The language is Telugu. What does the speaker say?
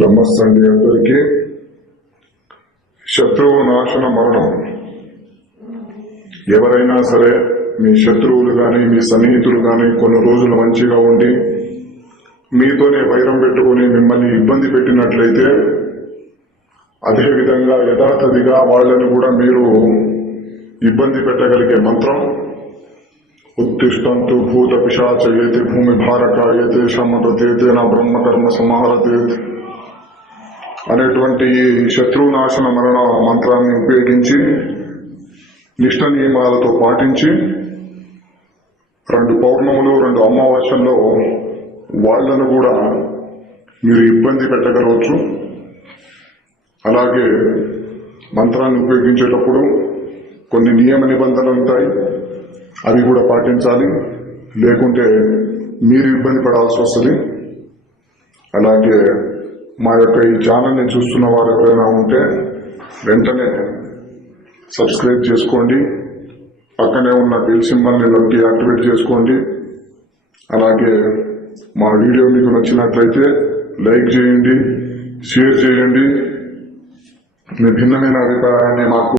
నమస్తే అండి అందరికీ. శత్రువు నాశన మరణం. ఎవరైనా సరే మీ శత్రువులు గాని మీ సన్నిహితులు గాని కొన్ని రోజులు మంచిగా ఉండి మీతోనే వైరం పెట్టుకుని మిమ్మల్ని ఇబ్బంది పెట్టినట్లయితే అదే విధంగా యథాతథిగా వాళ్ళని కూడా మీరు ఇబ్బంది పెట్టగలిగే మంత్రం ఉత్తిష్టంతు భూత పిశాచయేతి భూమి భారకాయతే శమతేతే నా బ్రహ్మకర్మ సమారతే అనేటువంటి శత్రు నాశన మరణ మంత్రాన్ని ఉపయోగించి నిష్ఠ నియమాలతో పాటించి 2 పౌర్ణములు 2 అమావాస్యల్లో వాళ్లను కూడా మీరు ఇబ్బంది పెట్టగలవచ్చు. అలాగే మంత్రాన్ని ఉపయోగించేటప్పుడు కొన్ని నియమ నిబంధనలు ఉంటాయి, అవి కూడా పాటించాలి, లేకుంటే మీరు ఇబ్బంది పడాల్సి వస్తుంది. అలాగే మా యొక్క ఈ ఛానల్ని చూస్తున్న వారు ఎవరైనా ఉంటే వెంటనే సబ్స్క్రైబ్ చేసుకోండి, పక్కనే ఉన్న బెల్ సింబల్ని నొక్కి యాక్టివేట్ చేసుకోండి. అలాగే మా వీడియో మీకు నచ్చినట్లయితే లైక్ చేయండి, షేర్ చేయండి. మీ భిన్నమైన అభిప్రాయాన్ని మాకు